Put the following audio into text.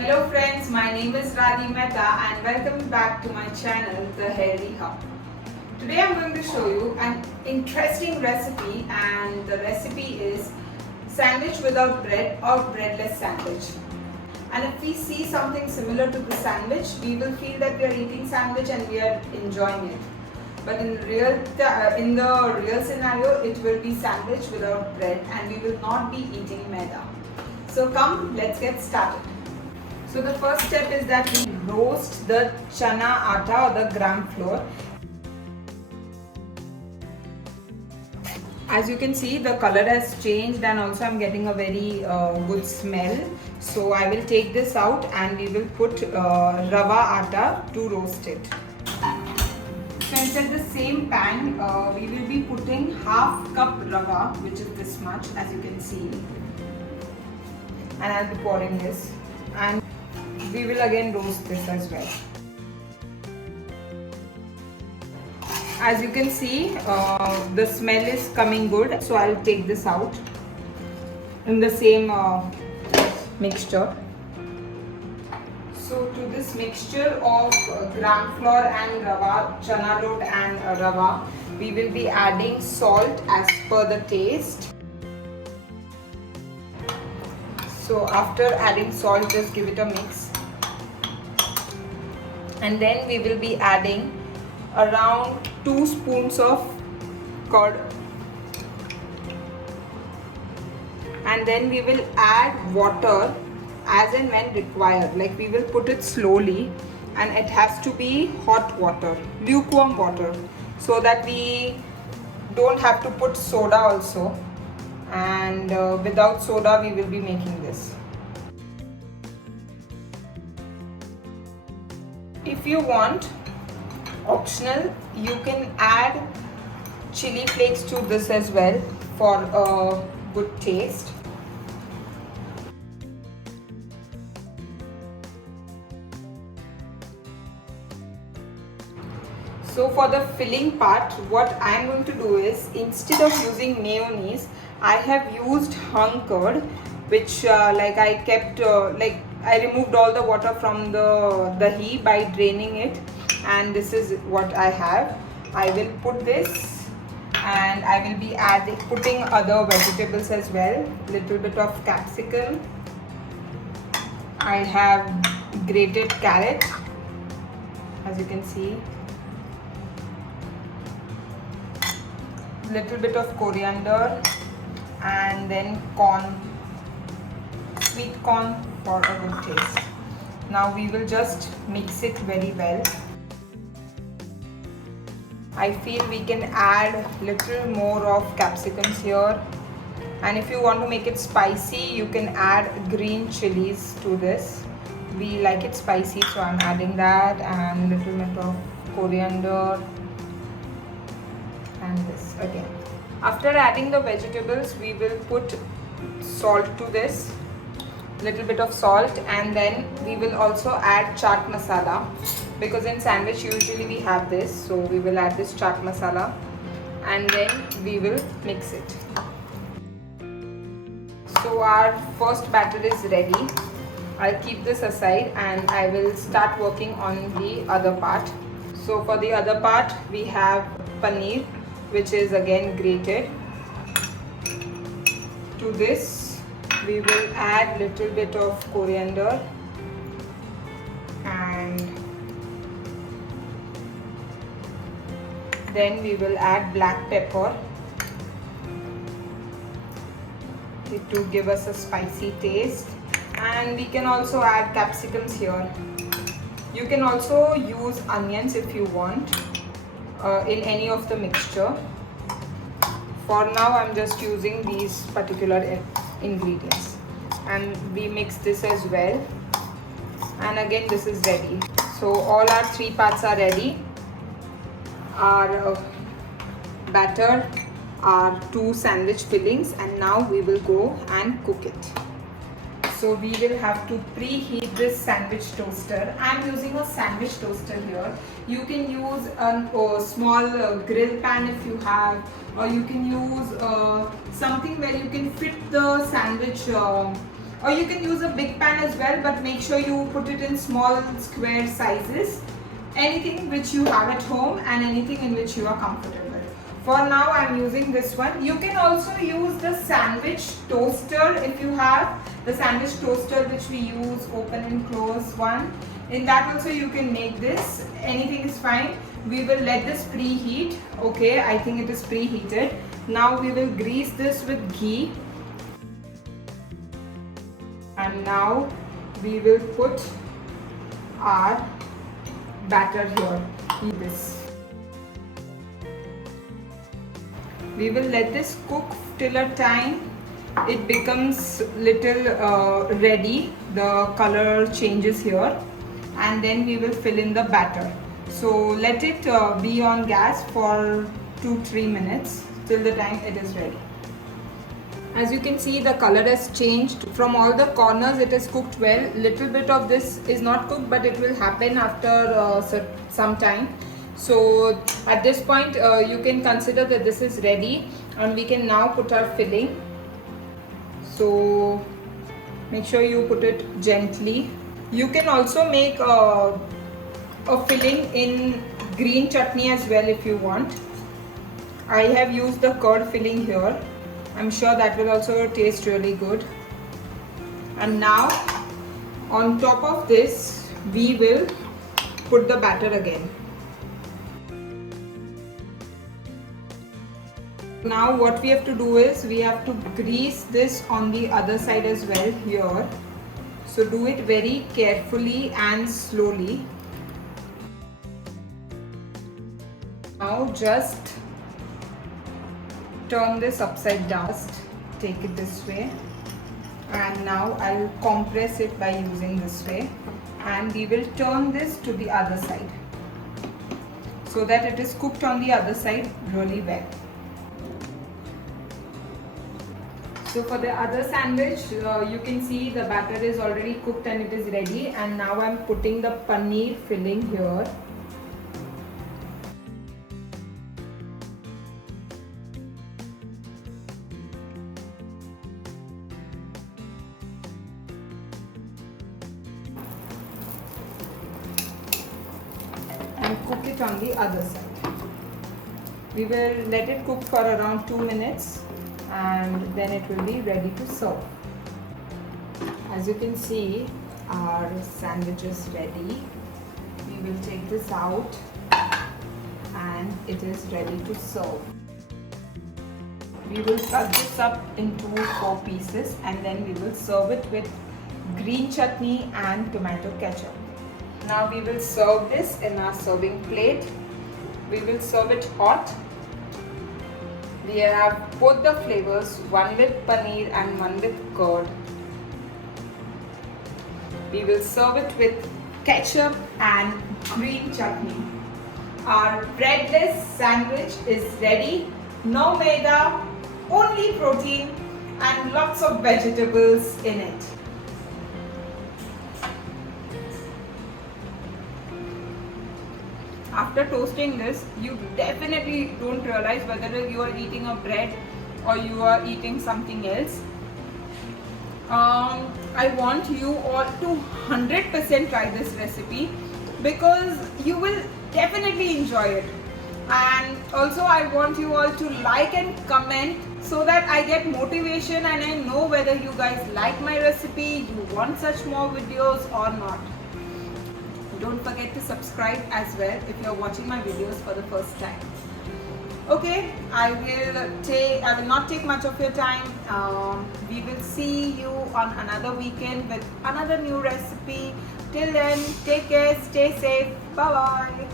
Hello friends, my name is Radhi Mehta and welcome back to my channel, The Healthy Hub. Today I'm going to show you an interesting recipe, and the recipe is sandwich without bread or breadless sandwich. And if we see something similar to the sandwich, we will feel that we are eating sandwich and we are enjoying it. But in the real scenario, it will be sandwich without bread and we will not be eating maida. So come, let's get started. So the first step is that we roast the chana atta or the gram flour. As you can see, the color has changed and also I'm getting a very good smell. So I will take this out and we will put rava atta to roast it. So inside the same pan, we will be putting half cup rava, which is this much, as you can see. And I'll be pouring this. And we will again roast this as well. As you can see, the smell is coming good, so I'll take this out in the same mixture. So to this mixture of gram flour and rava, chana load and rava, we will be adding salt as per the taste. So after adding salt, just give it a mix. And then we will be adding around 2 spoons of curd, and then we will add water as and when required. Like, we will put it slowly and it has to be hot water, lukewarm water, so that we don't have to put soda also, and without soda we will be making this. If you want, optional, you can add chili flakes to this as well for a good taste. So for the filling part, what I am going to do is, instead of using mayonnaise, I have used hung curd, which I kept I removed all the water from the dahi by draining it, and this is what I have. I will put this, and I will be putting other vegetables as well. Little bit of capsicum. I have grated carrot, as you can see. Little bit of coriander, and then corn, sweet corn for a good taste. Now we will just mix it very well. I feel we can add little more of capsicums here, and if you want to make it spicy, you can add green chilies to this. We like it spicy, so I'm adding that, and little bit of coriander, and this again. After adding the vegetables, we will put salt to this, little bit of salt, and then we will also add chaat masala, because in sandwich usually we have this, so we will add this chaat masala, and then we will mix it. So our first batter is ready. I'll keep this aside and I will start working on the other part. So for the other part, we have paneer, which is again grated. To this we will add little bit of coriander, and then we will add black pepper to give us a spicy taste, and we can also add capsicums here. You can also use onions if you want in any of the mixture. For now I'm just using these particular ingredients, and we mix this as well, and again this is ready. So all our 3 parts are ready. Our batter, our 2 sandwich fillings, and now we will go and cook it. So we will have to preheat this sandwich toaster. I am using a sandwich toaster here. You can use a small grill pan if you have, or you can use something where you can fit the sandwich or you can use a big pan as well, but make sure you put it in small square sizes. Anything which you have at home and anything in which you are comfortable. For now I am using this one. You can also use the sandwich toaster if you have the sandwich toaster which we use, open and close one. In that also you can make this. Anything is fine. We will let this preheat. Okay, I think it is preheated. Now we will grease this with ghee. And now we will put our batter here. This. We will let this cook till a time it becomes little ready. The color changes here, and then we will fill in the batter. So let it be on gas for 2-3 minutes till the time it is ready. As you can see, the color has changed. From all the corners it is cooked well. Little bit of this is not cooked, but it will happen after some time. So at this point you can consider that this is ready, and we can now put our filling. So make sure you put it gently. You can also make a filling in green chutney as well if you want. I have used the curd filling here. I'm sure that will also taste really good. And now on top of this we will put the batter again. Now what we have to do is we have to grease this on the other side as well here. So do it very carefully and slowly. Now just turn this upside down. Just take it this way, and now I'll compress it by using this way, and we will turn this to the other side so that it is cooked on the other side really well. So for the other sandwich, you can see the batter is already cooked and it is ready. And now I'm putting the paneer filling here. And cook it on the other side. We will let it cook for around 2 minutes. And then it will be ready to serve. As you can see, our sandwich is ready. We will take this out and it is ready to serve. We will cut this up into 4 pieces and then we will serve it with green chutney and tomato ketchup. Now we will serve this in our serving plate. We will serve it hot. We have both the flavors, one with paneer and one with curd. We will serve it with ketchup and green chutney. Our breadless sandwich is ready. No maida, only protein and lots of vegetables in it. After toasting this, you definitely don't realize whether you are eating a bread or you are eating something else. I want you all to 100% try this recipe because you will definitely enjoy it. And also I want you all to like and comment so that I get motivation and I know whether you guys like my recipe, you want such more videos or not. Don't forget to subscribe as well if you're watching my videos for the first time. Okay, I will not take much of your time. We will see you on another weekend with another new recipe. Till then, take care, stay safe. Bye bye.